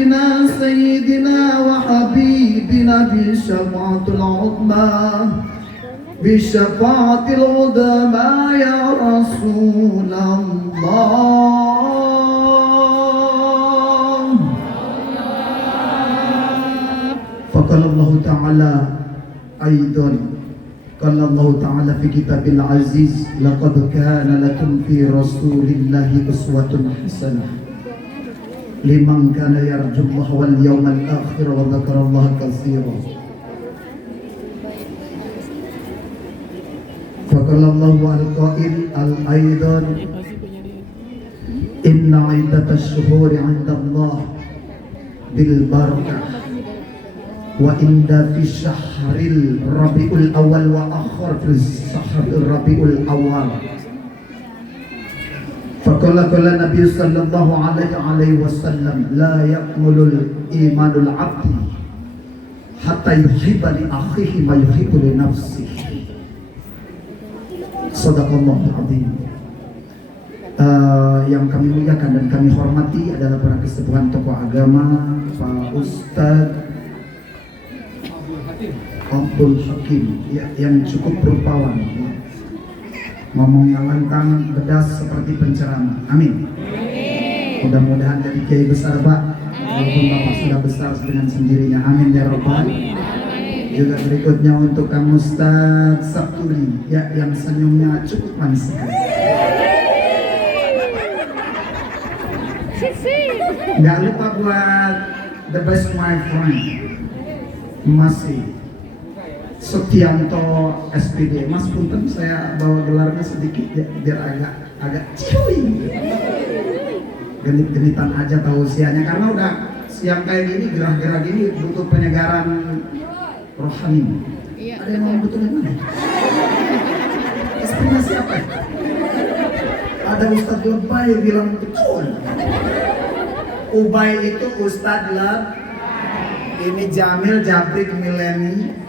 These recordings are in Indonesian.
نبينا سيدنا وحبيبنا بالشفاعة العظمى بالشفاعة العظمى يا رسول الله. فقال الله تعالى أيضا قال الله تعالى في كتاب العزيز لقد كان لكم في رسول الله أسوة حسنة لمن كان يرجو الله واليوم الآخر وذكر الله كثيرا. فقال الله القائل أيضا إن عدة الشهور عند الله بالبركة وإن في الشهر الربيع الأول وآخر في الشهر الربيع الأول. فقال النبي صلى الله عليه وسلم لا يكمل الإيمان العبد حتى يحب لأخيه ما يحب لنفسه. Sadaqallahul azim. Yang kami muliakan dan kami hormati adalah para kesepuhan tokoh agama, Pak Ustadz Abdul Hakim ya, yang cukup rupawan ya. Ngomongnya lantang, bedas seperti penceramah. Amin. Mudah-mudahan jadi kiai besar Pak, walaupun Bapak sudah besar dengan sendirinya. Amin ya Rabbal. Juga berikutnya untuk Kang Ustadz Sabtuli ya, yang senyumnya cukup manis sekali. Nggak lupa buat the best my friend masih Setianto SPD. Mas punten saya bawa gelarnya sedikit ya, biar agak cuy. Genit-genitan aja tahu usianya, karena udah siang kayak gini, gerah-gerah gini butuh penyegaran rohani. Iya. Ada yang mau betul mana? Istrinya siapa ya? Ada Ustadz Lebay bilang betul. Ubay itu Ustadz Lebay. Ini Jamil Jabrik Mileni.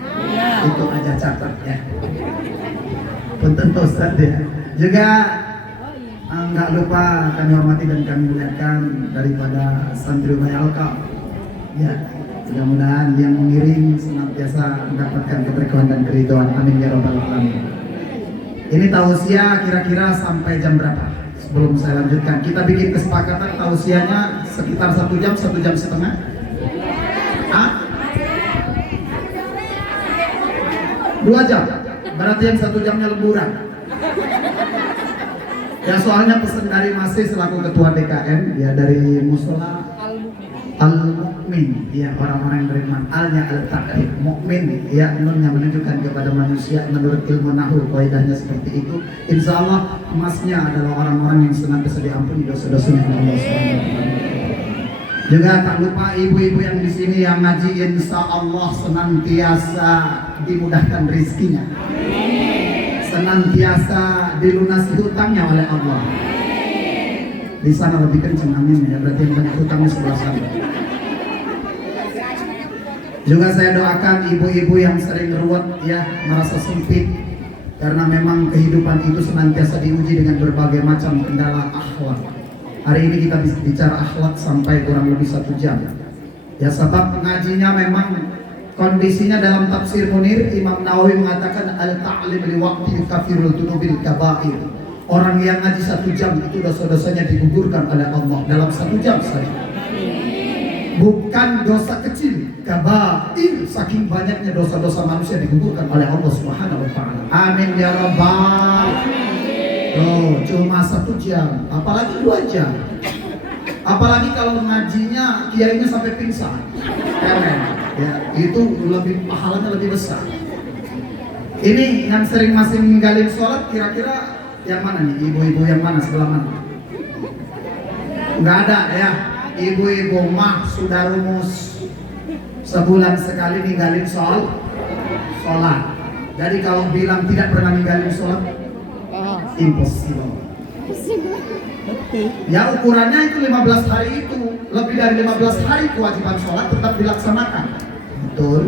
Itu aja catat ya. Punten Ustadz ya. Juga nggak lupa kami hormati dan kami muliakan daripada santri Bayalka. Ya, mudah-mudahan yang mengiring senantiasa mendapatkan keberkahan dan keridhaan. Amin ya rabbal alamin. Ini tausiah kira-kira sampai jam berapa? Sebelum saya lanjutkan, kita bikin kesepakatan tausiahnya sekitar 1 jam, 1 jam setengah. 2 jam. Berarti yang 1 jamnya lemburan. Ya soalnya pesan dari Masih selaku ketua DKM ya, dari Musola Al-Mu'min ya, orang-orang yang beriman. Al-nya al-taqib, Mu'min ya, nunnya menunjukkan kepada manusia menurut ilmu nahwu, kaidahnya seperti itu. Insya Allah emasnya adalah orang-orang yang senantiasa diampuni dosa-dosanya oleh Allah Subhanahu wa taala. Juga tak lupa ibu-ibu yang di sini yang ngaji, insya Allah senantiasa dimudahkan rizkinya, senantiasa dilunasi hutangnya oleh Allah. Di sana lebih kencang, amin ya. Berarti yang banyak hutangnya sebelah sana. Juga saya doakan ibu-ibu yang sering ruwet ya, merasa sempit, karena memang kehidupan itu senantiasa diuji dengan berbagai macam kendala akhlak. Hari ini kita bicara akhlak sampai kurang lebih 1 jam. Ya sebab ngajinya memang kondisinya dalam tafsir Munir, Imam Nawawi mengatakan al-ta'lim li waqti yukafirul dunubil kabair. Orang yang ngaji 1 jam itu dosa-dosanya digugurkan oleh Allah dalam 1 jam saja. Bukan dosa kecil, kabair, saking banyaknya dosa-dosa manusia digugurkan oleh Allah Subhanahu wa taala. Amin ya rabbal. Oh, cuma 1 jam, apalagi 2 jam. Apalagi kalau ngajinya kiainya sampai pingsan. Keren. Ya, itu lebih pahalanya lebih besar. Ini yang sering masih ninggalin sholat kira-kira yang mana nih? Ibu-ibu yang mana, sebelah mana? Nggak ada ya. Ibu-ibu mah sudah rumus sebulan sekali ninggalin sholat. Jadi kalau bilang tidak pernah ninggalin sholat, impossible. Ya ukurannya itu 15 hari itu, lebih dari 15 hari kewajiban sholat tetap dilaksanakan. Betul.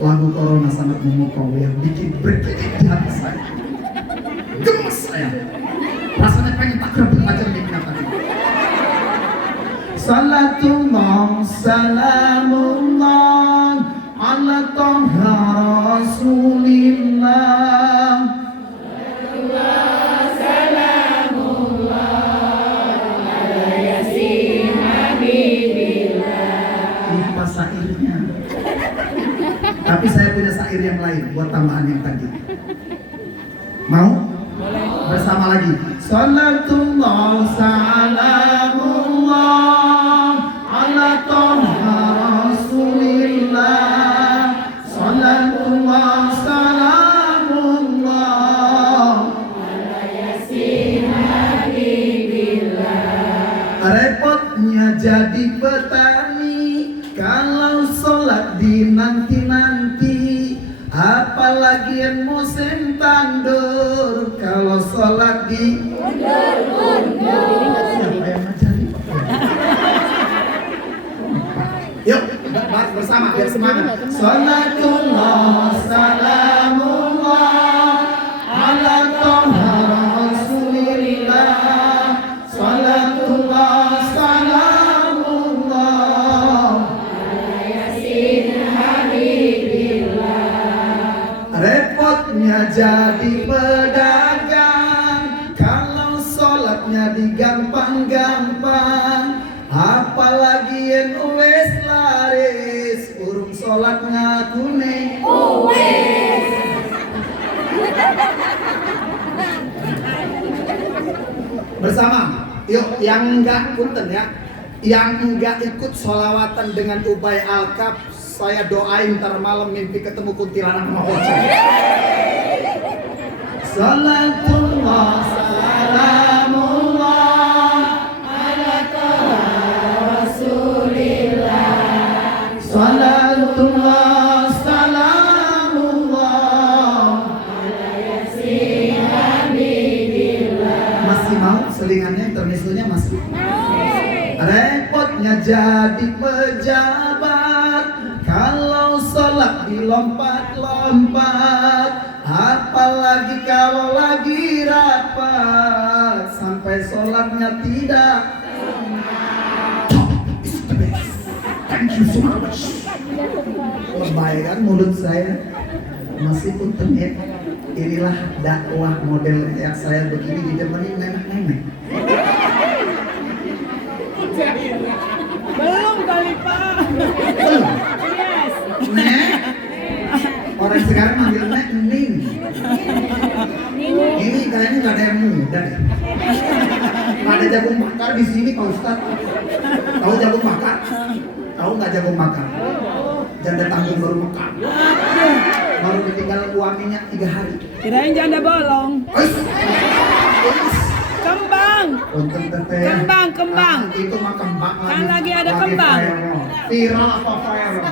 Lagu Corona sangat memukau yang bikin berkedip di hati saya. Gemes saya. Rasanya pengen takrab aja di kenapa. Salatullah salamullah ala toha rasulillah. Lupa sairnya. Tapi saya punya sair yang lain buat tambahan yang tadi. Mau? Bersama lagi. Salatullah salamullah ala toha rasulillah. Salatullah salamullah ala yasin habibillah. Repotnya jadi petani kalau sholat di nanti-nanti, apalagi yang musim tandur kalau sholat di siapa yang ngajari? Yuk, bahas bersama biar semangat. Salatullah salamullah ala toha rasulillah. Salatullah salamullah ala yasin habibillah. Repotnya jadi pedagang kalau sholatnya digampang-gampang, apalagi yang wes laris urung sholatnya kuning wes. Bersama, yuk yang enggak punten ya, yang enggak ikut sholawatan dengan Ubay Alkaf, saya doain ntar malam mimpi ketemu kuntilanak sama pocong. Salatullah salamullah ala toha rasulillah. Salatullah salamullah ala yasin habibillah. Masih mau selingannya intermezzonya masih? Repotnya jadi pejabat kalau sholat dilompat-lompat, apalagi kalau lagi rapat sampai sholatnya tidak. Thank you so much. Lebay kan mulut saya. Masih punten ya. Inilah dakwah model yang saya begini didemenin nenek-nenek. Belum kali Pak. Belum. Yes. Nek. Orang sekarang manggil nek ning. Ini kayaknya nggak ada yang muda deh. Nggak ada jagung bakar di sini Pak Ustadz. Tahu jagung bakar? Tahu nggak jagung bakar? Janda tanggung baru mekar. Baru ditinggal uangnya 3 hari. Kirain janda bolong. Kembang. Kembang. Itu mah kembang lagi. Kan lagi ada kembang. Viral apa viral?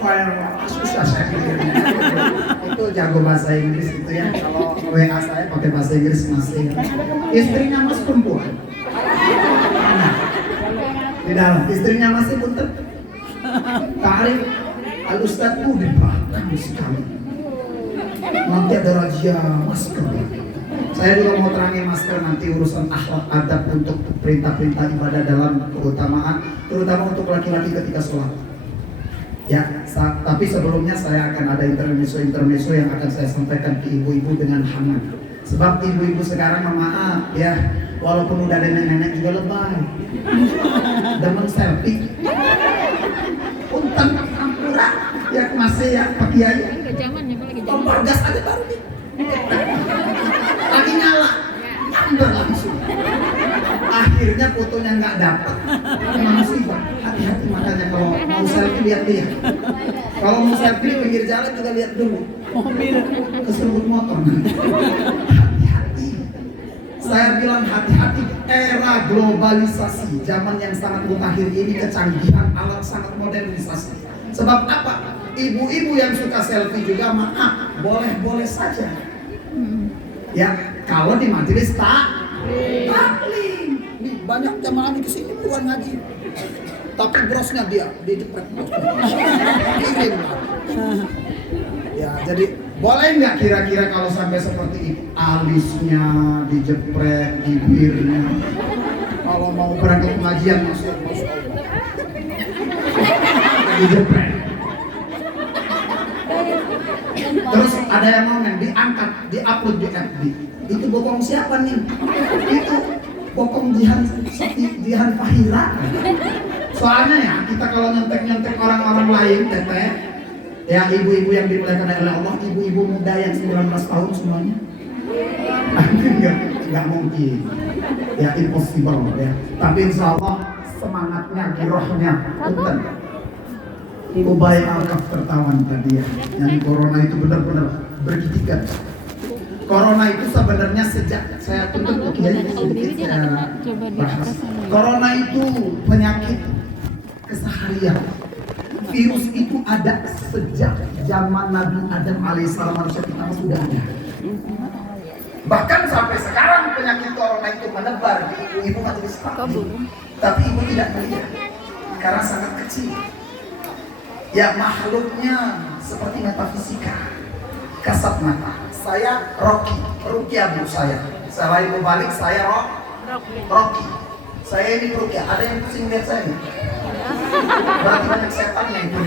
Viral. Susah saya pikirnya. Itu jago bahasa Inggris itu ya. Kalau WA saya pakai bahasa Inggris masih. Istrinya Mas perempuan. Nah, di dalam istrinya masih punten. Tarik Al-Ustadz di belakang sekali. Nanti ada razia masker. Saya juga mau terangin masker nanti urusan akhlak adab untuk perintah-perintah ibadah dalam keutamaan, terutama untuk laki-laki ketika sholat. Ya, tapi sebelumnya saya akan ada intermezzo yang akan saya sampaikan ke ibu-ibu dengan hangat. Sebab ibu-ibu sekarang maaf ya, walaupun udah ada nenek-nenek juga lebay. Demen selfie. Punten ampura ya masih ya Pak Kiai. Kompor gas aja baru nih. Lagi nyala. Nyamber langsung. Akhirnya fotonya nggak dapat. Musibah. Hati-hati makanya kalau mau selfie lihat-lihat. Kalau mau selfie di pinggir jalan juga lihat dulu. Mobil. Keseremput motor. Hati-hati. Saya bilang hati-hati. Era globalisasi, zaman yang sangat mutakhir ini, kecanggihan alat sangat modernisasi. Sebab apa? Ibu-ibu yang suka selfie juga maaf, boleh-boleh saja. Ya, kalau di majelis taklim. Nih banyak jamaah di kesini bukan ngaji, tapi brosnya dia dijepret. Kirim lah. Ya, jadi boleh nggak kira-kira kalau sampai seperti itu? Alisnya dijepret, bibirnya. Kalau mau berangkat pengajian masuk. Terus ada yang komen, diangkat, diupload di FB. Itu bokong siapa nih? Itu bokong Jihan Fahira. Soalnya ya, kita kalau nyontek orang-orang lain, teteh, ya ibu-ibu yang dimuliakan oleh Allah, ibu-ibu muda yang 19 tahun semuanya. Enggak mungkin. Ya impossible ya. Tapi insya Allah semangatnya, girohnya, punten. Ubay Al-Kaf tertawan tadi ya. Yang corona itu benar-benar bergigikan. Corona itu sebenarnya sejak saya tutup kiai sedikit saya bahas. Corona itu penyakit keseharian. Virus itu ada sejak zaman Nabi Adam alaihissalam, manusia pertama sudah ada. Bahkan sampai sekarang penyakit corona itu menebar di ibu-ibu majelis taklim. Tapi ibu tidak melihat karena sangat kecil. Ya makhluknya seperti metafisika, kasat mata. Saya Rukia bu saya. Selain balik saya Rocky. Saya ini Rukia. Ada yang pusing lihat saya nih? Berarti banyak setan yang itu.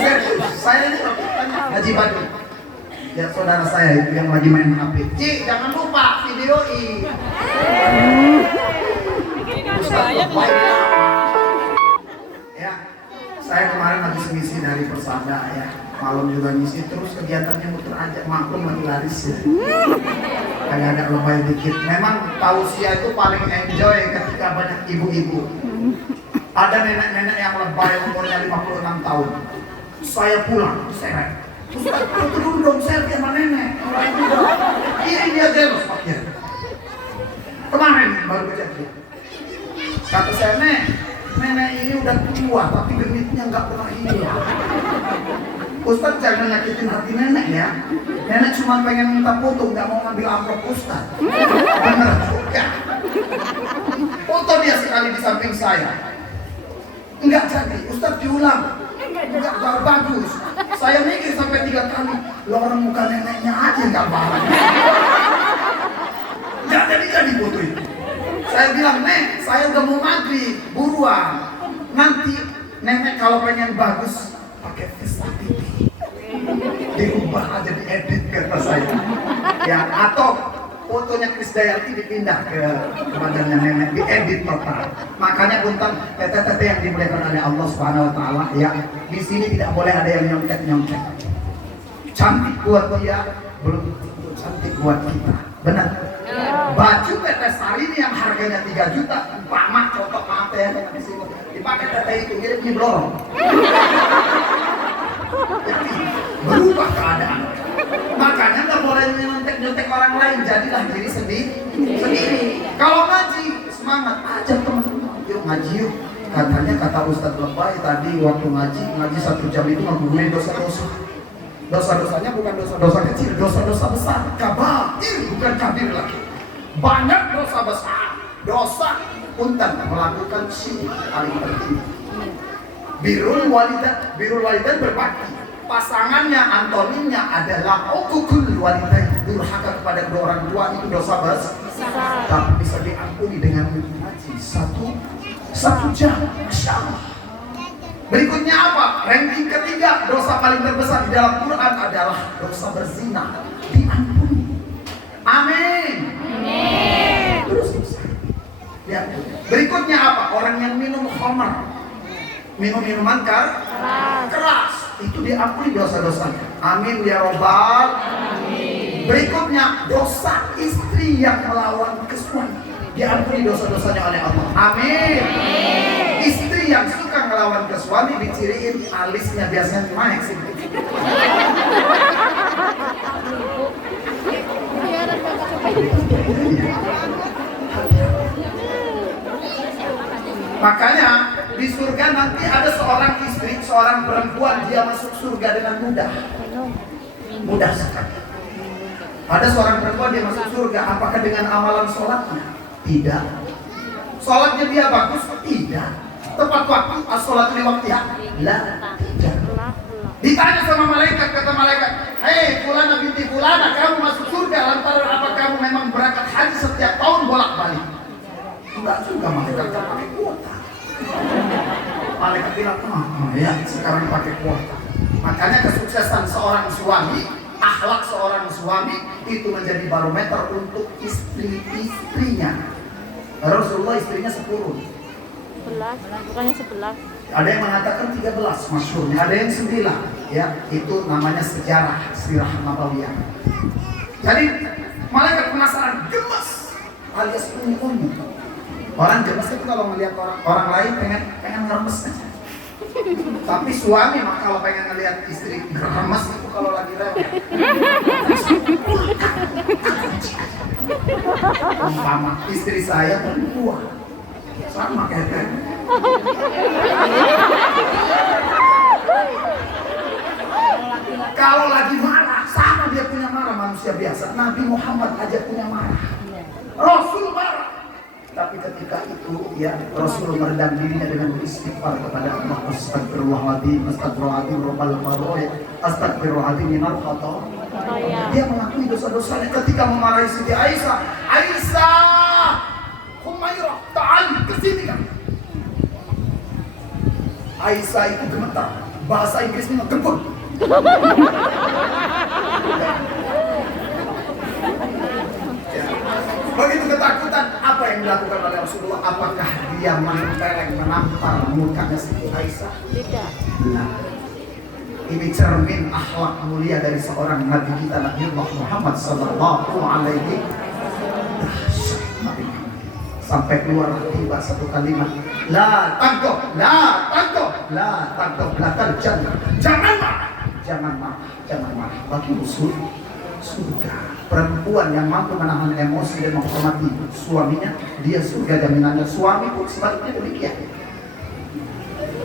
Serius, saya ini Haji Badri. Ya saudara saya itu yang lagi main HP. Ci, jangan lupa videoin. Ya, saya kemarin habis ngisi dari Persada ya. Malam juga ngisi, terus kegiatannya muter aja, maklum lagi laris ya. Agak lebay dikit. Memang tausiah itu paling enjoy ketika banyak ibu-ibu. Ada nenek-nenek yang lebay umurnya 56 tahun. Saya pulang, seret. Ustaz, turun dong selfie sama nenek. Ini dia jelos paknya. Kemarin baru kejadian. Kata saya, nenek ini udah tua tapi genitnya nggak pernah hilang. Ustaz jangan nyakitin hati nenek ya. Nenek cuma pengen minta foto, nggak mau ngambil amplop Ustaz. Bener juga. Foto dia sekali di samping saya. Enggak jadi, Ustaz diulang. Enggak bagus. Saya mikir sampai 3 kali. Lo orang muka neneknya aja nggak bagus. Nggak jadi foto itu. Saya bilang, Nek, saya udah mau maghrib, buruan. Nanti nenek kalau pengen bagus pakai Vista TV. Diubah aja, diedit kata saya. Ya, atau fotonya Krisdayanti dipindah ke badannya nenek, diedit total. Makanya punten teteh-teteh yang dimuliakan oleh Allah Subhanahu wa taala ya, di sini tidak boleh ada yang nyontek-nyontek. Cantik buat dia, belum tentu cantik buat kita. Benar? Baju teteh Sari ini yang harganya 3 juta, Pak Mak contoh maaf ya di sini. Dipakai teteh itu mirip di blorong. Jadi berubah keadaan. Makanya nggak boleh nyontek orang lain, jadilah diri sendiri. Kalau ngaji semangat aja teman-teman, yuk ngaji yuk. Katanya kata Ustadz Lebay tadi waktu ngaji 1 jam itu menggugurkan dosa-dosa. Dosa-dosanya bukan dosa-dosa kecil, dosa-dosa besar. Kabair bukan kabir lagi. Banyak dosa besar, dosa punten melakukan syirik paling penting. Birrul walidain berbakti. Pasangannya, antoninnya adalah uququl walidain, durhaka kepada kedua orang tua, itu dosa besar. Tapi bisa diampuni dengan ngaji satu jam. Masya Allah. Berikutnya apa? Ranking ketiga, dosa paling terbesar di dalam Quran adalah dosa berzina. Diampuni. Amin. Terus ya. Berikutnya apa? Orang yang minum khamar, minuman keras, itu diampuni dosa-dosanya. Amin ya robbal. Berikutnya dosa istri yang melawan suami, diampuni dosa-dosanya oleh Allah. Amin. Istri yang suka melawan suami diciriin alisnya biasanya naik sedikit. Makanya di surga nanti ada seorang istri, seorang perempuan, dia masuk surga dengan mudah sekali. Ada seorang perempuan dia masuk surga, apakah dengan amalan sholatnya? Tidak. Sholatnya dia bagus? Tidak. Tepat waktu, as-sholat li waqtiha? La, tidak. Ditanya sama malaikat, kata malaikat, hei fulana binti fulana, kamu masuk surga lantaran apa kamu memang berangkat haji setiap tahun bolak-balik? Enggak juga, malaikat kan pakai kuota. Malaikat bilang, ya sekarang pakai kuota. Makanya kesuksesan seorang suami, akhlak seorang suami itu menjadi barometer untuk istri-istrinya. Rasulullah istrinya 10. 11, bukannya 11. Ada yang mengatakan 13 masyhurnya, ada yang 9. Ya, itu namanya sejarah sirah nabawiyah. Jadi malaikat penasaran, gemes alias unyu-unyu. Orang gemes itu kalau melihat orang lain pengen ngeremes aja. Tapi suami mah kalau pengen ngelihat istri ngeremes itu kalau lagi rewel. Umpama istri saya perempuan, sama kayak kan. Kalau lagi marah, sama dia punya marah, manusia biasa. Nabi Muhammad aja punya marah. Rasul marah. Tapi ketika itu ya Rasul meredam dirinya dengan beristighfar kepada Allah. Astagfirullahaladzim, astagfirullahaladzim, robbal maroya, astagfirullahaladzim minal khata. Dia mengakui dosa-dosanya ketika memarahi Siti Aisyah. Aisyah, Humairah, ta'ali, kesini kan. Aisyah itu gemetar, bahasa Inggrisnya ngegembur. Begitu ketakutan, apa yang dilakukan oleh Rasulullah? Apakah dia menampar mukanya Siti Aisyah? Tidak. Nah, ini cermin akhlak mulia dari seorang Nabi kita, Nabi Muhammad Sallallahu Alaihi Wasallam. Sampai keluar tiba satu kalimat, la tangkap, la tangkap, la tangkap, la terjadi. Jangan marah, jangan marah, jangan marah. Bagi musuh surga. Perempuan yang mampu menahan emosi dan menghormati suaminya, dia surga jaminannya. Suami pun sebaliknya demikian.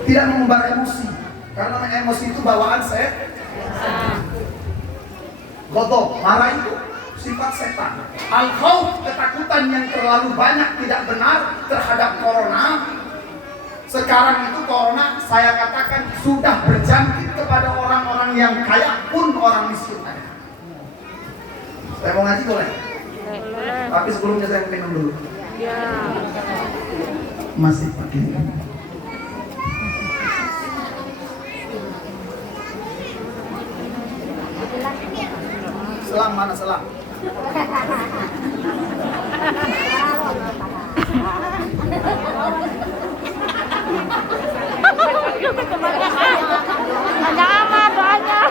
Tidak mengumbar emosi, karena emosi itu bawaan godok, marah itu sifat setan. Al-khawf, ketakutan yang terlalu banyak tidak benar terhadap corona. Sekarang itu corona saya katakan sudah berjangkit kepada orang-orang yang kaya pun orang miskin ada. Saya mau ngaji boleh? Boleh. Tapi sebelumnya saya minum dulu. Ya. Masih pakai. Selang mana selang? Ada amat doanya.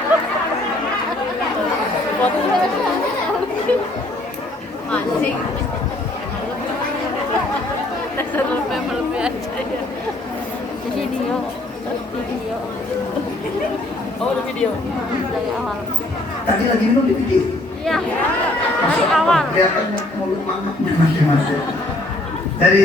Mancing. Dasar lebih aja ya. Video. Oh, ada video. Dari awal. Tadi lagi minum di video. Iya. Dari awal. Kelihatannya mulut mangapnya masing-masing. Dari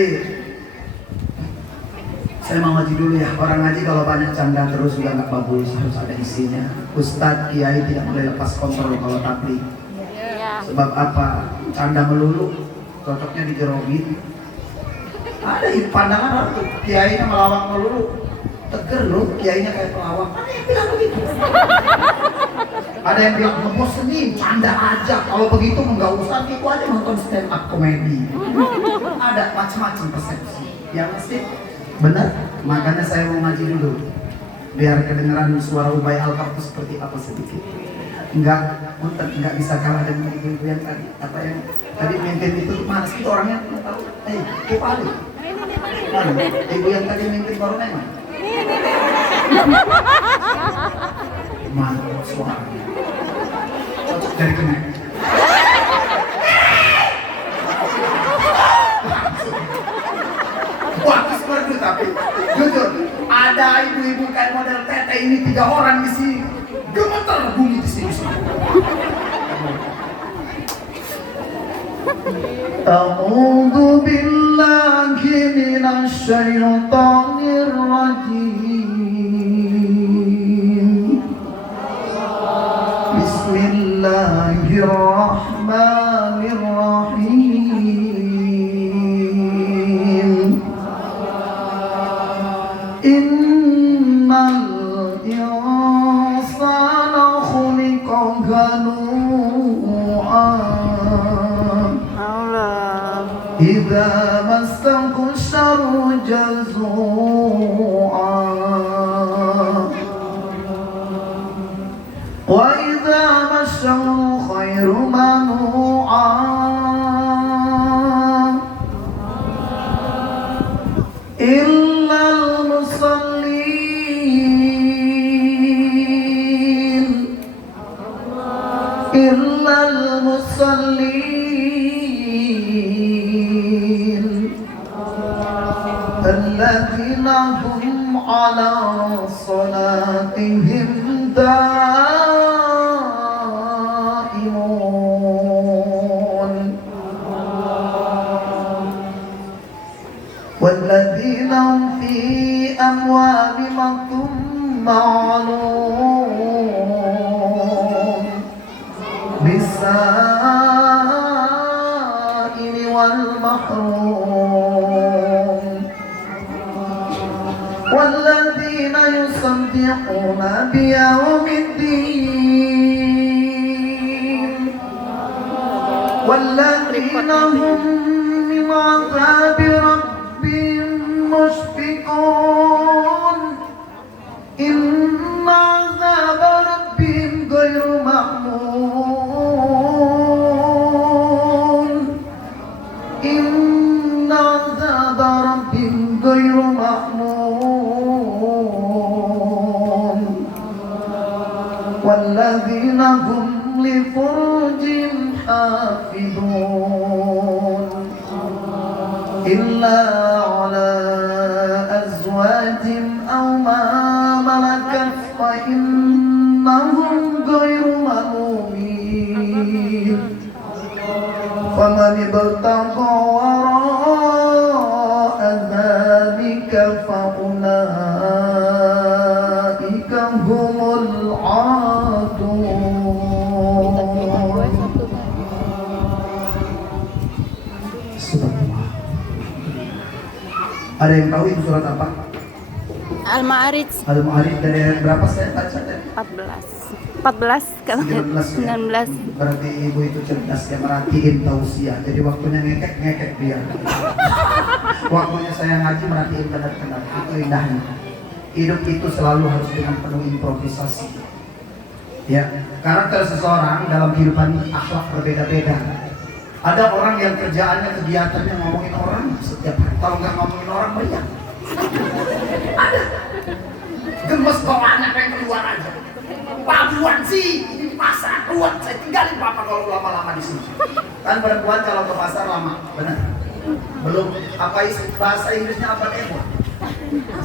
saya mau ngaji dulu ya. Orang ngaji kalau banyak canda terus juga nggak bagus, harus ada isinya. Ustadz Kiai tidak boleh lepas kontrol kalau taklim. Iya. Sebab apa? Canda melulu, cocoknya digerogin. Ada pandangan orang tuh kiainya melawak melulu, teger loh kiainya kayak pelawak. Ada yang bilang begitu. Ada yang bilang ngebosenin, canda aja. Kalau begitu nggak usah, itu aja nonton stand up komedi. Ada macam-macam persepsi. Yang mesti benar. Makanya saya mau ngaji dulu, biar kedengaran suara Ubay Al-Kabus seperti apa sedikit. Enggak bisa kalah dengan ibu-ibu yang tadi. Apa yang tadi mimpin itu mana sih orangnya? Tahu? Kepala. Mana? Ibu yang tadi mimpin baru nengok. Mantap suaranya. Cocok dari kena. Bagus seperti itu, tapi jujur ada ibu-ibu kayak model tete ini 3 orang di sini. Gemetar bunyi di sini. A'udzu billahi minasy syaithanir rajim. Bismillahirrahmanirrahim. Innal وإذا مسه الشر جزوعا وإذا مسه الخير منوعا إلا المصلين إلا المصلين الذين هم على صلاتهم دائمون والذين هم في أموالهم معلوم بالسائل والمحروم والذين يصدقون بيوم الدين والذين هم من عذاب ربهم مشفقون إن عذاب ربهم غير مأمون إن عذاب ربهم غير مأمون والذين هم لفروجهم حافظون إلا على أزواجهم أو ما ملكت فإنهم غير ملومين فمن ابتغى وراء ذلك فأولئك هم العادون. Ada yang tahu itu surat apa? Al-Ma'arij Al-Ma'arij dari ayat berapa saya baca tadi? 14 kalau 19 ya? 19. Berarti ibu itu cerdas ya, merhatiin tausiah. Jadi waktunya ngekek dia. Waktunya saya ngaji merhatiin tanda-tanda. Itu indahnya. Hidup itu selalu harus dengan penuh improvisasi. Ya, karakter seseorang dalam kehidupan ini akhlak berbeda-beda. Ada orang yang kerjaannya, kegiatannya ngomongin orang setiap hari. Kalau nggak ngomongin orang meriang. Ada. Gemes bawaannya pengen keluar aja. Pabuan sih, ini pasar keluar. Saya tinggalin papa kalau lama-lama di sini. Kan perempuan kalau ke pasar lama, benar? Belum apa bahasa Inggrisnya apa demo?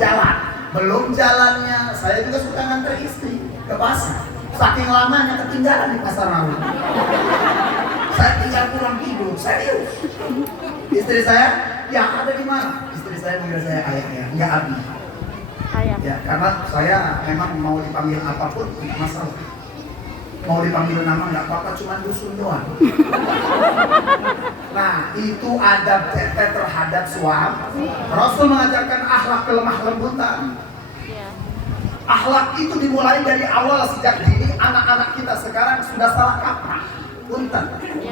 Jalan. Belum jalannya. Saya juga suka nganter istri ke pasar. Saking lamanya ketinggalan di pasar lalu. Saya tinggal pulang tidur, serius. Istri saya, ya ada di mana? Istri saya manggil saya ayah, enggak Abi. Ayah. Ya, karena saya memang mau dipanggil apapun tidak masalah. Mau dipanggil nama nggak apa-apa, cuma dusun doang. Nah, itu adab kita terhadap suami. Rasul mengajarkan akhlak kelemah lembutan. Akhlak itu dimulai dari awal sejak dini. Anak-anak kita sekarang sudah salah kaprah. Punten,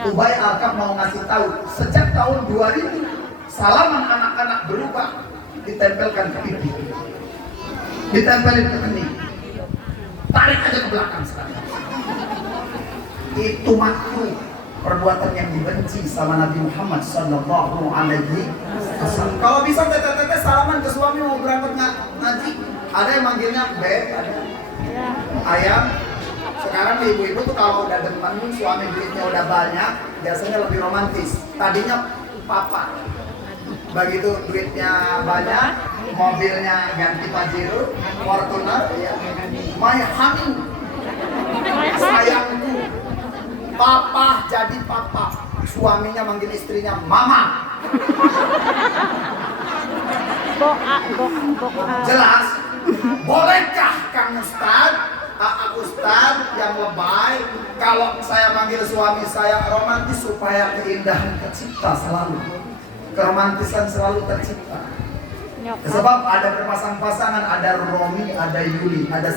Ubay Al-Kab mau ngasih tahu sejak tahun 2000 salaman anak-anak berubah, ditempelkan ke pipi, ditempelin ke kening, tarik aja ke belakang sekali. Itu makruh, perbuatan yang dibenci sama Nabi Muhammad Sallallahu Alaihi Wasallam. Kalau bisa tete-tete salaman ke suami mau berangkat ngaji, ada yang manggilnya beb, ada ayam. Sekarang ibu-ibu tuh kalau udah demen suami duitnya udah banyak, biasanya lebih romantis. Tadinya papa, begitu duitnya banyak, mobilnya ganti Pajero, Fortuner, ya. My honey, sayangku. Papa jadi papa, suaminya manggil istrinya mama. Jelas? Bolehkah Kang Ustadz? Ustadz yang lebay, kalau saya manggil suami saya romantis supaya keindahan tercipta selalu, keromantisan selalu tercipta. Sebab ada berpasang-pasangan, ada Romi, ada Yuli, ada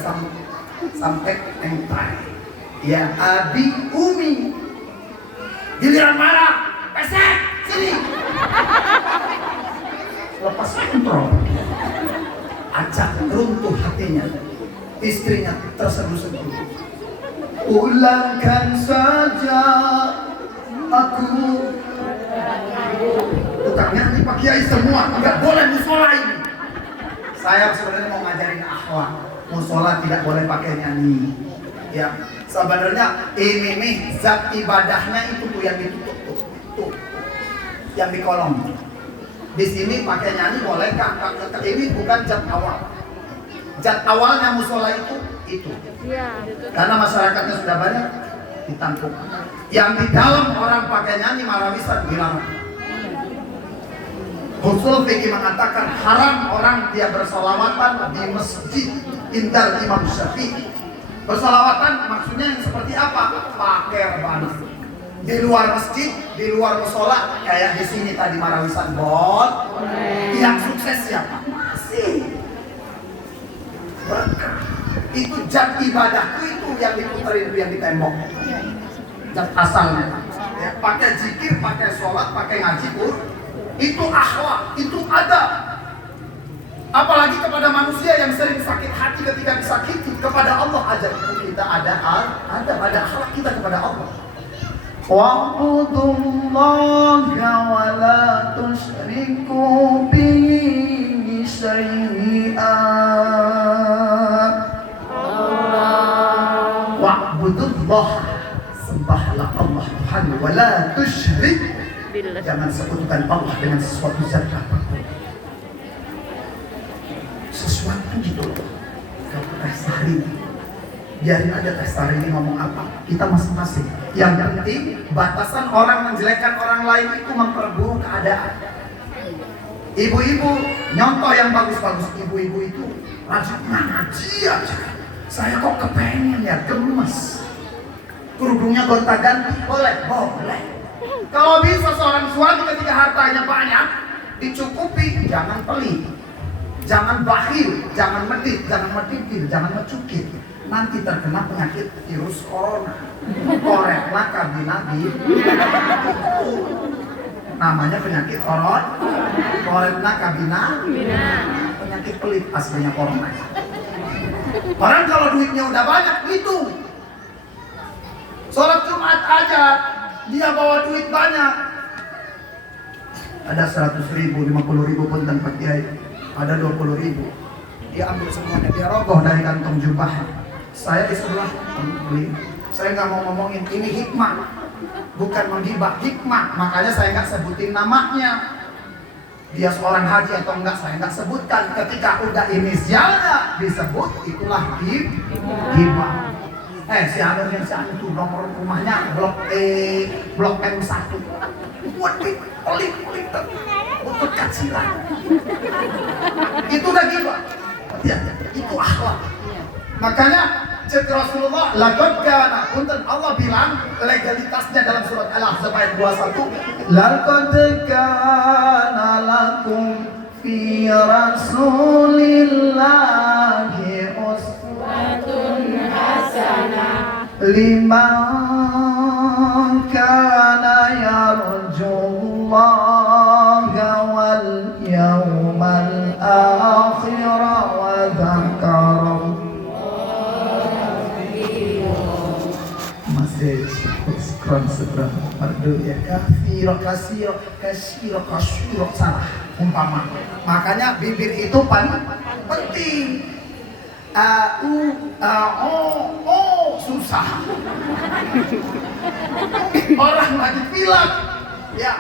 Sampai Entai, ya Abi Umi. Giliran marah, pesek sini. Lepas kontrol, acak runtuh hatinya, istrinya terseduh-seduh. Ulangkan saja aku. Tukangnya ini Pak Kiai semua, nggak boleh musola ini. Saya sebenarnya mau ngajarin akhlak. Musola tidak boleh pakai nyanyi. Ya, sebenarnya ini nih zat ibadahnya itu tuh yang ditutup tuh, yang di kolom. Di sini pakai nyanyi bolehkah? Ini bukan zat awal. Zat awalnya musola itu. Iya. Karena masyarakatnya sudah banyak ditampung. Yang di dalam orang pakai nyanyi marawisan dilarang. Usul fikih mengatakan haram orang dia bersolawatan di masjid indal Imam Syafi'i. Bersolawatan maksudnya yang seperti apa? Pakai rebana. Di luar masjid, di luar musola, kayak di sini tadi marawisan bot. Yang sukses siapa? Masih berkah. Itu zat ibadahku itu yang diputerin itu yang di tembok. Zat asalnya. Ya, pakai zikir, pakai sholat, pakai ngaji pun. Itu akhlak, itu adab. Apalagi kepada manusia yang sering sakit hati ketika disakiti, kepada Allah aja kita ada akhlak kita kepada Allah. Wa'budullaha wa la tusyriku bihi syai'a. Wa'budullah, sembahlah Allah Tuhan, wa la tusyrik, jangan sekutukan Allah dengan sesuatu zat apapun. Sesuatu gitu loh. Kalau Teh Sari, biarin aja Teh Sari ini ngomong apa, kita masing-masing. Yang penting batasan orang menjelekkan orang lain itu memperburuk keadaan. Ibu-ibu nyontoh yang bagus-bagus, ibu-ibu itu rajin ngaji aja. Saya kok kepengen ya, gemes. Kerudungnya gonta-ganti, boleh. Kalau bisa seorang suami ketika hartanya banyak dicukupi, jangan pelit, jangan bakhil, jangan medit, jangan medikir, jangan mencukit. Nanti terkena penyakit virus corona. Koreklah kabinabi. Namanya penyakit corona. Koreklah kabina. Penyakit pelit aslinya corona. Orang kalau duitnya udah banyak itu. Sholat Jumat aja dia bawa duit banyak. Ada 100.000, 50.000 pun tanpa kiai. Ada 20.000. Dia ambil semuanya, dia rogoh dari kantong jubah. Saya di sebelah beli. Saya nggak mau ngomongin ini hikmah, bukan menghibah, hikmah. Makanya saya nggak sebutin namanya. Dia seorang haji atau enggak saya nggak sebutkan. Ketika udah inisialnya disebut, itulah hibah. Si Anur yang si Anur itu nomor rumahnya blok M1. Waduh, pelit, untuk kacilan. Itu udah gila. Ya, itu akhlak. Makanya cek Rasulullah, laqad kana, punten Allah bilang legalitasnya dalam surat Al-Ahzab ayat 21, laqad kana lakum fi rasulillahi uswatun hasanah liman kana yarjullaha wal yawmal akhir wa dzakara masih sekarang merdu ya kasiro salah umpama. Makanya bibir itu penting. Susah. Orang lagi pilek, ya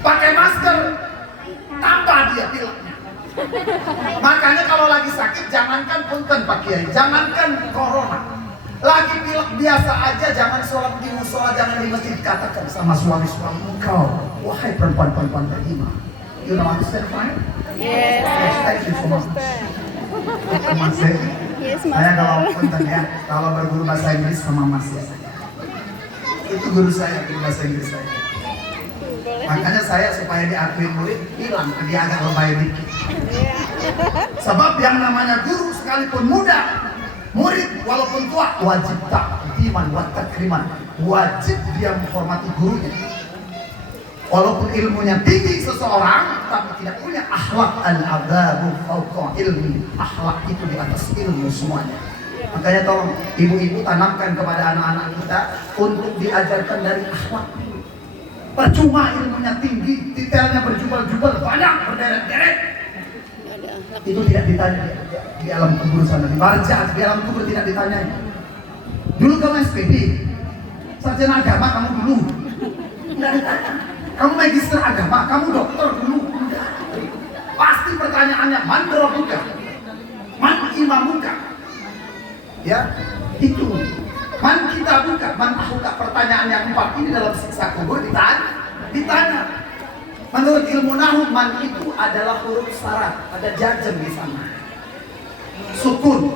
pakai masker, tambah dia pileknya. Makanya kalau lagi sakit, jangankan punten Pak Kiai, jangankan corona, lagi pilek biasa aja, jangan sholat di musola, jangan di masjid. Katakan sama suami-suami engkau, wahai perempuan-perempuan beriman, you know understand right? Yes. Thank you so much. Mas Yes, saya kalau Master. punten ya, kalau berguru bahasa Inggris sama Mas ya. Itu guru saya, guru bahasa Inggris saya. Makanya saya supaya diakuin murid, hilang, dia agak lebay dikit. Sebab yang namanya guru sekalipun muda, murid walaupun tua, wajib takdiman wa takriman, wajib dia menghormati gurunya. Walaupun ilmunya tinggi seseorang, tapi tidak punya akhlak, al-adabu fauqa ilmi. Akhlak itu di atas ilmu semuanya. Makanya tolong ibu-ibu tanamkan kepada anak-anak kita untuk diajarkan dari akhlak. Percuma ilmunya tinggi, detailnya berjubel-jubel, banyak berderet-deret. Itu tidak ditanya di alam kubur sana, di barja, di alam kubur tidak ditanya. Dulu kamu SPD, sarjana agama kamu dulu, tidak ditanya. Kamu magister agama, kamu dokter dulu, enggak. Pasti pertanyaannya man rabbuka, man imamuka. Ya, itu. Man kitabuka, man ahuka. Pertanyaan yang 4 ini dalam siksa kubur ditanya. Menurut ilmu nahwu, man itu adalah huruf syarat, ada jazm di sana. Sukun.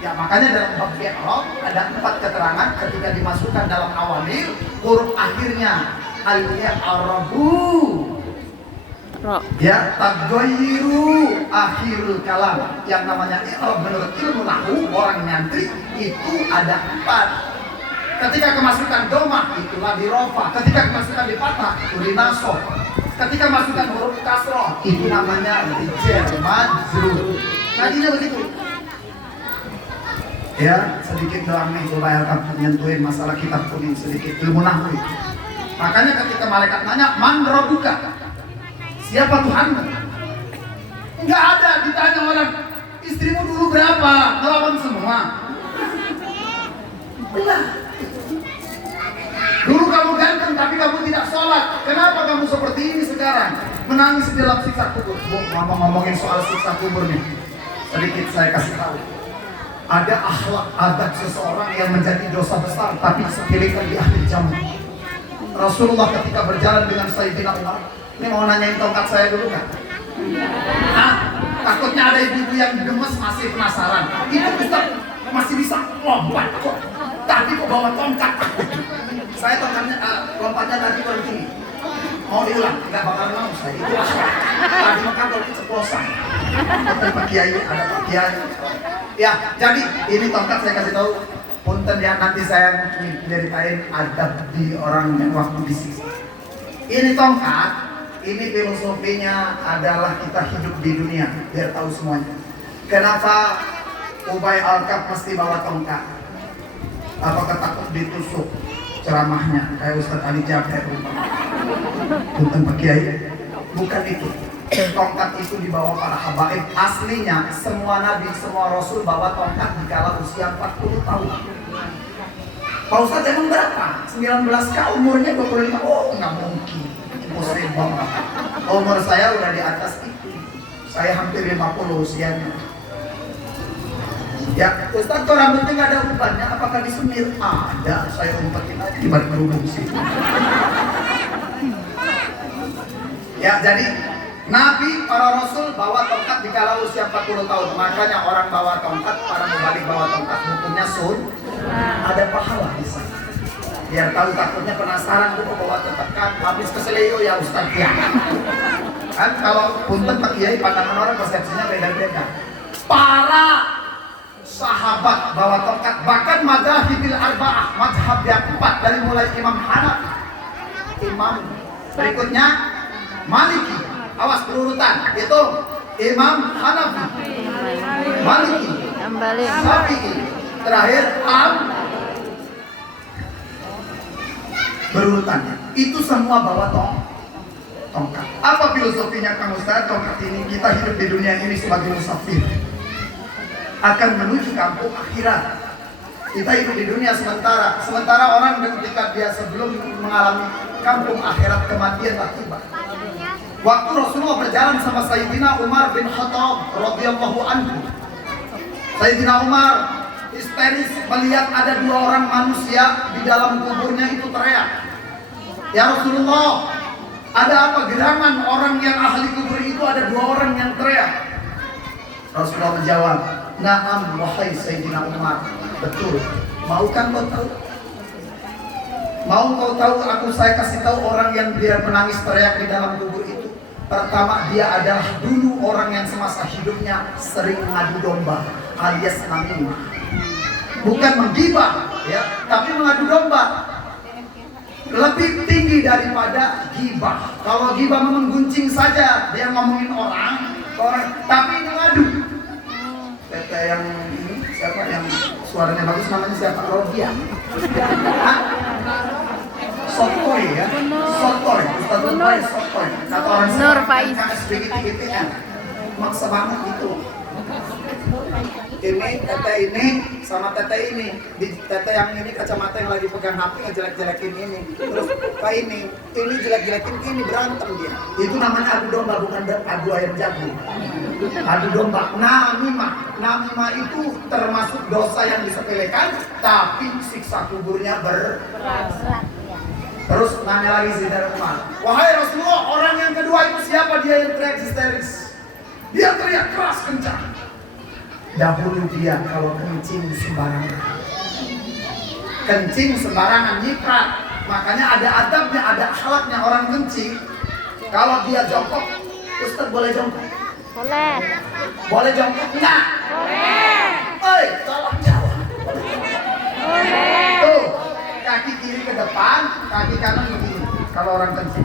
Ya, makanya dalam bab i'rab ada 4 keterangan ketika dimasukkan dalam awamil, huruf akhirnya al-i'rabu. Ya, taghayyuru akhirul kalam. Yang namanya i'rab menurut ilmu nahwu, orang nyantri itu ada 4. Ketika kemasukan domah itulah di rofa. Ketika kemasukan di fathah itu di nasab. Ketika masukkan huruf kasroh itu namanya jar majrur. Ngajinya begitu. Ya, sedikit doang nih supaya kamu nyentuhin masalah kitab kuning sedikit ilmu nahwu. Makanya ketika malaikat nanya, man rabbuka? Siapa Tuhanmu? Enggak ada ditanya orang, istrimu dulu berapa? Ngelawan semua. Benar. Dulu kamu ganteng tapi kamu tidak sholat. Kenapa kamu seperti ini sekarang? Menangis di dalam siksa kubur. Ngomongin soal siksa kubur nih, sedikit saya kasih tahu. Ada akhlak adab seseorang yang menjadi dosa besar tapi sepelekan di akhir zaman. Rasulullah ketika berjalan dengan Sayyidina Umar, ini mau nanyain tongkat saya dulu kan? Takutnya ada ibu-ibu yang gemes masih penasaran. Itu Ustaz masih bisa lompat kok. Tadi kok bawa tongkat. Saya tongkatnya lompatnya tadi kurang tinggi. Mau diulang? Enggak bakal mau saya. Itu akhlak. Tadi makan kalau keceplosan. Ada Pak Kiai, ada Pak Kiai. Ya, jadi ini tongkat saya kasih tahu. Punten ya, nanti saya ceritain adab di orang yang waktu disiksa. Ini tongkat, ini filosofinya adalah kita hidup di dunia biar tahu semuanya. Kenapa Ubay Al-Kab mesti bawa tongkat? Apakah takut ditusuk ceramahnya kayak Ustadz Ali Jaber? Bukan Pak Kiai, bukan itu. Tongkat itu dibawa para habaib. Aslinya semua nabi, semua rasul bawa tongkat dikala usia 40 tahun. Pak Ustadz emang berapa? 19K umurnya 25. Oh nggak mungkin, impossible. Umur saya udah di atas itu. Saya hampir 50 usianya. Ya, Ustadz kok rambutnya nggak ada ubannya? Apakah disemir? Ada, saya umpetin aja di balik kerudung sih. Ya, jadi Nabi, para Rasul bawa tongkat dikala usia 40 tahun. Makanya orang bawa tongkat, para mubalik bawa tongkat, hukumnya ada pahala di sana. Biar tahu, takutnya penasaran, kok bawa tongkat kan habis keselio ya Ustaz ya. Kan kalau punten Pak Kiai, pandangan orang persepsinya beda-beda. Para sahabat bawa tongkat, bahkan madhahibil arba'ah, madhab yang 4 dari mulai Imam Hanafi, Imam berikutnya Maliki. Awas berurutan, itu Imam Hanafi, Maliki, Syafi'i, terakhir berurutannya. Itu semua bawa tongkat. Apa filosofinya Kang Ustaz? Tongkat ini, kita hidup di dunia ini sebagai musafir, akan menuju kampung akhirat. Kita hidup di dunia sementara. Sementara orang ketika dia sebelum mengalami kampung akhirat, kematian tak tiba. Waktu Rasulullah berjalan sama Sayyidina Umar bin Khattab radhiyallahu anhu, Sayyidina Umar histeris melihat ada 2 orang manusia di dalam kuburnya itu teriak, "Ya Rasulullah, ada apa gerangan orang yang ahli kubur itu, ada 2 orang yang teriak?" Rasulullah menjawab, "Na'am wahai Sayyidina Umar, betul. Mau kan kau tahu? Mau kau tahu? Saya kasih tahu orang yang dia menangis teriak di dalam kubur itu. Pertama, dia adalah dulu orang yang semasa hidupnya sering mengadu domba alias namimah. Bukan menggibah, ya, tapi mengadu domba. lebih tinggi daripada ghibah. Kalau ghibah mengguncing saja, dia ngomongin orang, tapi ini ngadu. Kayak yang ini, siapa yang suaranya bagus namanya siapa? Rodia. Sotoy ya, Sotoy, Ustaz Nur Sotoy. Kata orang Nur Faiz. KSBGT-GTN. Maksa banget itu. Ini tete ini sama tete ini, di tete yang ini kacamata yang lagi pegang HP ngejelek-jelekin ini, terus kayak ini jelek-jelekin ini, berantem dia. Itu namanya adu domba, bukan adu ayam jago. Adu domba. Namimah itu termasuk dosa yang disepelekan, tapi siksa kuburnya berat. Terus nanya lagi si Umar, wahai Rasulullah, orang yang kedua itu siapa? Dia yang teriak histeris. Dia teriak keras kencang. Dahulu dia kalau kencing sembarangan, nyiprat. Makanya ada adabnya, ada akhlaknya orang kencing. Kalau dia jongkok, Ustaz boleh jongkok? Boleh. Boleh jongkok enggak? Boleh. Tolong jawab. Boleh. Tuh, kaki kiri ke depan, kaki kanan begini. Kalau orang kencing,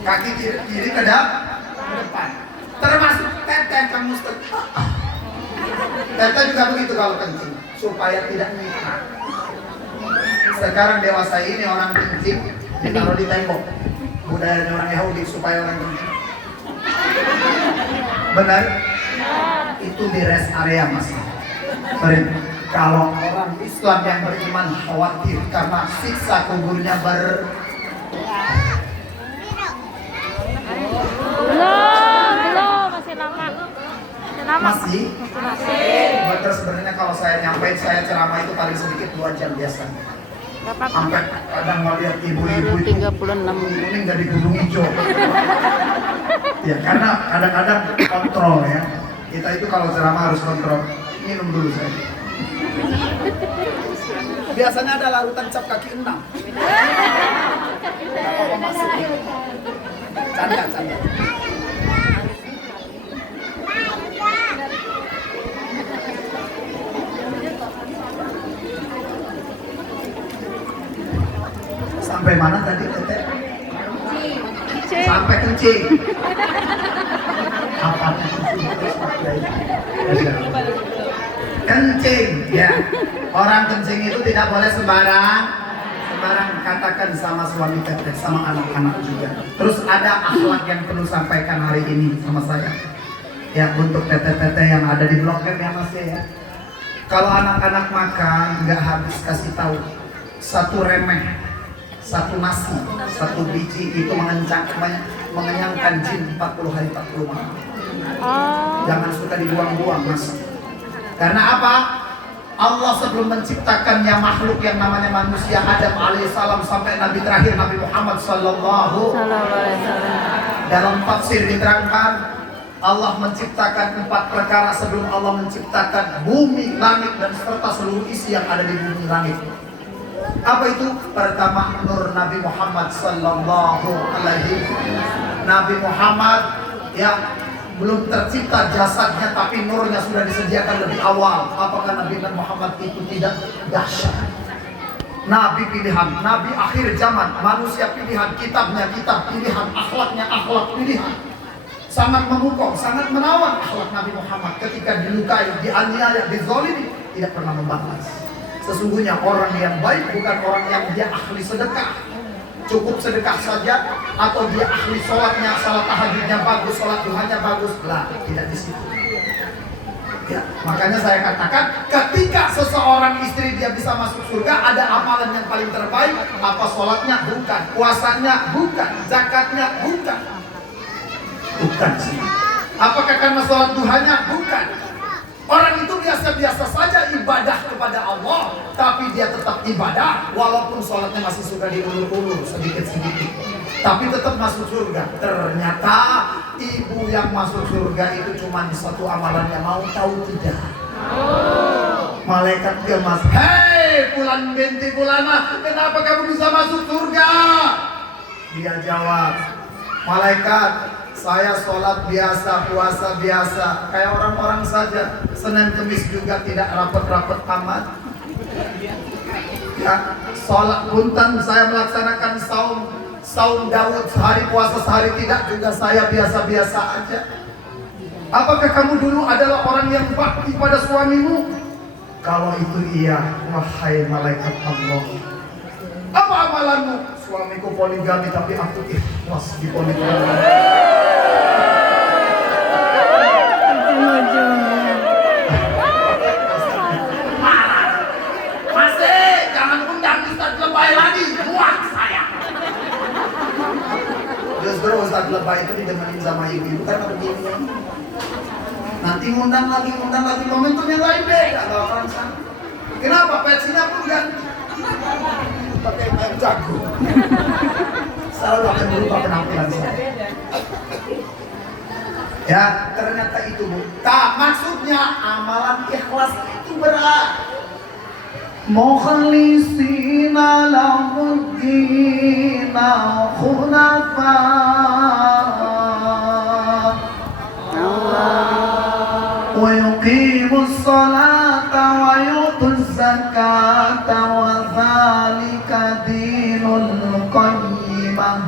kaki kiri ke depan. Termasuk teteh Kang Ustaz. Teteh juga begitu kalau kencing, supaya tidak nyiprat. Sekarang dewasa ini orang kencing ditaruh di tembok. Budayanya orang Yahudi supaya orang kencing. Benar? Itu di rest area mas. Kalau orang Islam yang beriman khawatir karena siksa kuburnya Belum, masih lama. masih. Betul, sebenarnya kalau saya nyampein, saya ceramah itu paling sedikit 2 jam biasanya. Sampai kadang mau lihat ibu-ibu itu 36. kuning dari gunung hijau. Ya karena kadang-kadang kontrol ya. Kita itu kalau ceramah harus kontrol. Minum dulu saya. Biasanya ada larutan cap kaki 6. Canda. Sampai mana tadi Tete? Sampai kencing. Apa kencing ya. Orang kencing itu tidak boleh sembarang katakan sama suami Tete, sama anak-anak juga. Terus ada akhlak yang perlu sampaikan hari ini sama saya. Ya untuk Tete-Tete yang ada di Blok M ya Mas ya. Kalau anak-anak makan nggak habis kasih tahu satu remeh, satu nasi, satu biji itu mengenyangkan jin 40 hari 40 malam. Jangan suka dibuang-buang mas. Karena apa? Allah sebelum menciptakannya makhluk yang namanya manusia Adam alaihissalam sampai Nabi terakhir Nabi Muhammad sallallahu alaihi wasallam. Dalam tafsir diterangkan Allah menciptakan 4 perkara sebelum Allah menciptakan bumi, langit dan serta seluruh isi yang ada di bumi langit. Apa itu? Pertama nur Nabi Muhammad sallallahu alaihi wasallam. Nabi Muhammad ya belum tercipta jasadnya tapi nurnya sudah disediakan lebih awal. Apakah Nabi Muhammad itu tidak dahsyat? Nabi pilihan, Nabi akhir zaman, manusia pilihan, kitabnya kitab pilihan, akhlaknya akhlak pilihan. Sangat memukau, sangat menawan akhlak Nabi Muhammad ketika dilukai, dianiaya, dizalimi, tidak pernah membalas. Sesungguhnya orang yang baik bukan orang yang dia ahli sedekah, cukup sedekah saja, atau dia ahli sholatnya, sholat tahajudnya bagus, sholat duhanya bagus, lah tidak di situ. Ya, makanya saya katakan ketika seseorang istri dia bisa masuk surga, ada amalan yang paling terbaik. Apa? Sholatnya? Bukan. Puasanya? Bukan. Zakatnya? Bukan sih. Apakah karena sholat duhanya? Bukan. Orang itu biasa-biasa saja ibadah kepada Allah, tapi dia tetap ibadah walaupun sholatnya masih suka diulur-ulur sedikit-sedikit, tapi tetap masuk surga. Ternyata ibu yang masuk surga itu cuma di satu amalannya, mau tahu tidak? Malaikat dia mas, hei Fulan binti Fulana, kenapa kamu bisa masuk surga? Dia jawab, malaikat, saya sholat biasa, puasa biasa, kayak orang-orang saja. Senin Kemis juga tidak rapet-rapet amat. Ya, sholat punten saya melaksanakan saum Daud sehari puasa sehari tidak juga saya biasa-biasa aja. Apakah kamu dulu adalah orang yang bakti pada suamimu? Kalau itu iya, wahai malaikat Allah. Apa amalanmu? Suamiku poligami tapi aku ikhlas di poligami. Masih, jangan undang Ustadz Lebay lagi, muak saya. Justru Ustadz Lebay itu didengerin sama ibu-ibu karena begini. Nanti ngundang lagi, momentumnya lain beda, gak akan sama. Kenapa? Petsinya pun ganti. Pakai main jago. Selalu akan berubah penampilan saya. Ya, ternyata itu Bu. Maksudnya amalan ikhlas itu berat. Mukhlisina lahuddina khunafa. Wa yuqimus salata wa yutuz zakata wa dzalika dinul qayyimah.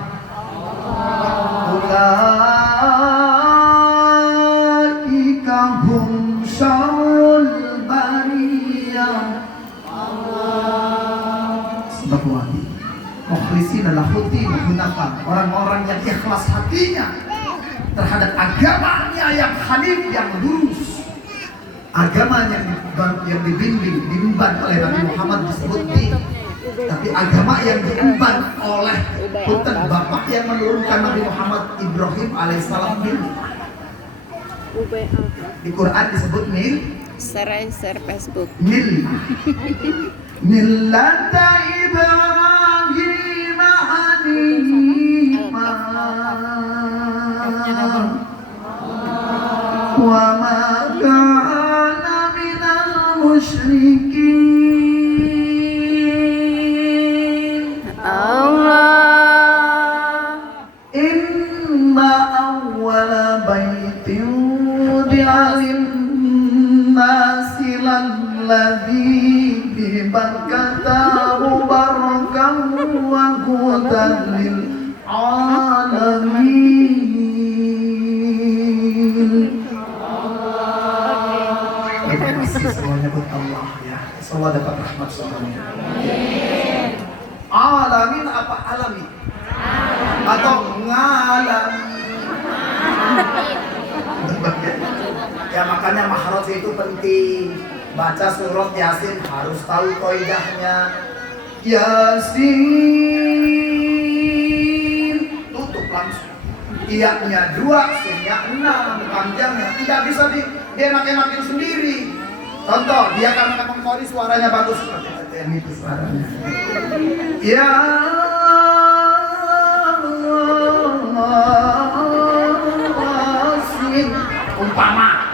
Ulaika hum syarrul bariyah. Sebab mukhlisina lahuddin menggunakan orang-orang yang ikhlas hatinya terhadap agamanya yang hanif, yang lurus, agamanya yang dibimbing, diemban oleh Nabi Muhammad disebut din, tapi agama yang diemban oleh punten bapak yang menurunkan Nabi Muhammad Ibrahim alaihissalam di Quran disebut share Facebook. Millata Ibrahim hanifan wa ma kana minal musyrikin. Allah. Inna awwala baitin wudi'a lin-nasi lalladzi bi Bakkata mubarakan wa hudan lil alamin. Terima kasih semuanya buat Allah ya. Semoga dapat rahmat semuanya. Alamin apa alami? Atau ngalami? Ya makanya mahraj itu penting. Baca surat Yasin harus tahu qaidahnya. Yasin tutup langsung. Iya-nya 2, sinnya 6, panjangnya tidak bisa dienak-enakin sendiri. Contoh, dia karena mengkori suaranya bagus seperti ini suaranya. Ya Yasin umpama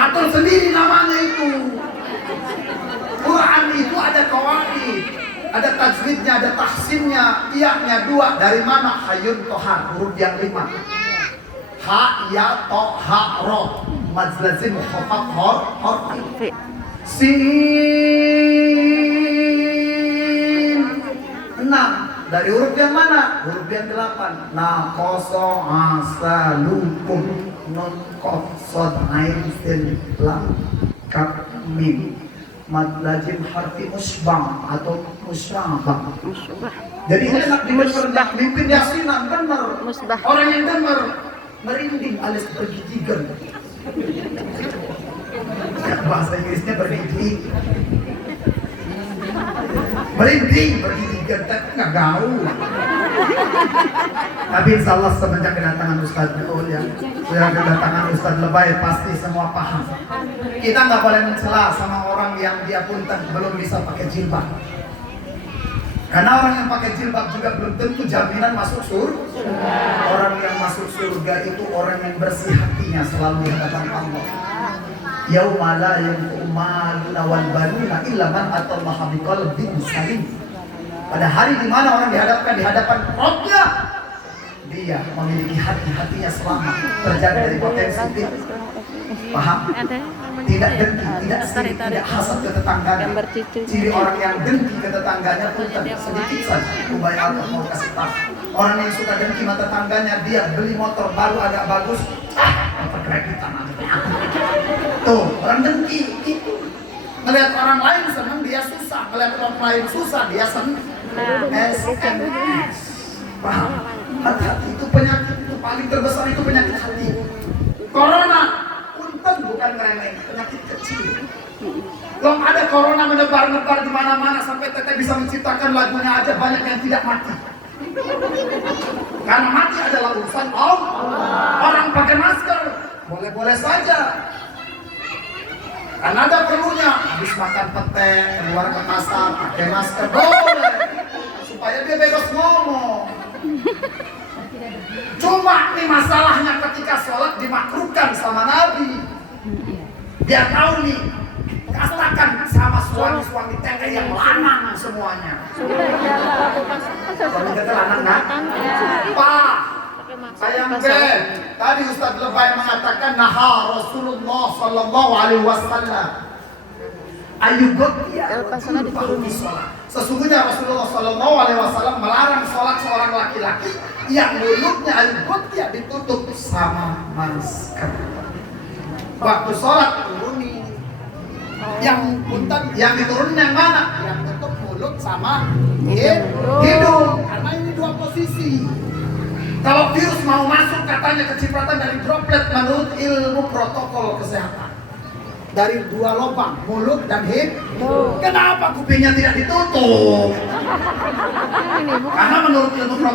atur sendiri namanya itu. Quran itu ada qawaid, ada tajwidnya, ada tahsinnya. Iya-nya 2 dari mana? Hayyun tohar, huruf yang 5. Ha, ya, to, ha, ro. Mad lazim khafaf hor. Sin 6 dari huruf yang mana? Huruf yang 8. Naqasa asalukum nun qaf sad ain sin lam kaf mim. Mad lazim harfi musbah atau musbah. Jadi enak dimengerti, mimpin yasinan benar. Orang yang dengar merinding alias bergigigan. Ya, bahasa Inggrisnya bergiging. Merinding, bergigigan, tapi nggak gaul. Tapi insya Allah semenjak kedatangan Ustadz Beul ya, sudah kedatangan Ustadz Lebay pasti semua paham. Kita nggak boleh mencela sama orang yang dia punten belum bisa pakai jilbab. Karena orang yang pakai jilbab juga belum tentu jaminan masuk surga. Orang yang masuk surga itu orang yang bersih hatinya selalu di hadapan Allah. Yauma la yanfa'u malun wal banuna illa man atallaha biqalbin salim. Pada hari di mana orang dihadapkan di hadapan Rabbnya, dia memiliki hatinya selamat, terjaga dari potensi fitnah. Paham? Tidak dengki, tidak sirik, tidak hasad ke tetangganya. Ciri orang yang dengki ke tetangganya pun sedikit saja. Ubay Allah mau kasih tahu. Orang yang suka dengki sama tetangganya, dia beli motor baru agak bagus, motor kreditan aja. Tuh, orang dengki itu. Melihat orang lain senang, dia susah. Melihat orang lain susah, dia senang. SMS. Paham? Hati-hati itu penyakit itu paling terbesar, itu penyakit hati. Corona punten bukan ngeremeh, penyakit kecil. Belum ada corona menyebar-nebar di mana-mana sampai teteh bisa menciptakan lagunya aja banyak yang tidak mati. Karena mati adalah urusan Allah. Orang pakai masker boleh-boleh saja. Kan ada perlunya, habis makan pete, keluar ke pasar, pakai masker boleh, supaya dia bebas ngomong. Cuma nih masalahnya ketika sholat dimakruhkan sama Nabi. Dia tahu nih, katakan sama suami-suami teteh yang lanang semuanya. Suami teteh lanang kan? Pak, sayang Ben, tadi Ustaz Lebay mengatakan naha Rasulullah Sallallahu Alaihi Wasallam ayugotia sholat. Sesungguhnya Rasulullah Sallallahu Alaihi Wasallam melarang sholat seorang laki-laki yang mulutnya ayugotia ditutup sama masker. Waktu sholat turuni, yang punten, yang diturunin yang mana? Yang tutup mulut sama hidung, karena ini dua posisi. Kalau virus mau masuk katanya kecipratan dari droplet menurut ilmu protokol kesehatan. Dari dua lubang, mulut dan hidung. Kenapa kupingnya tidak ditutup? Karena menurut ilmu protokol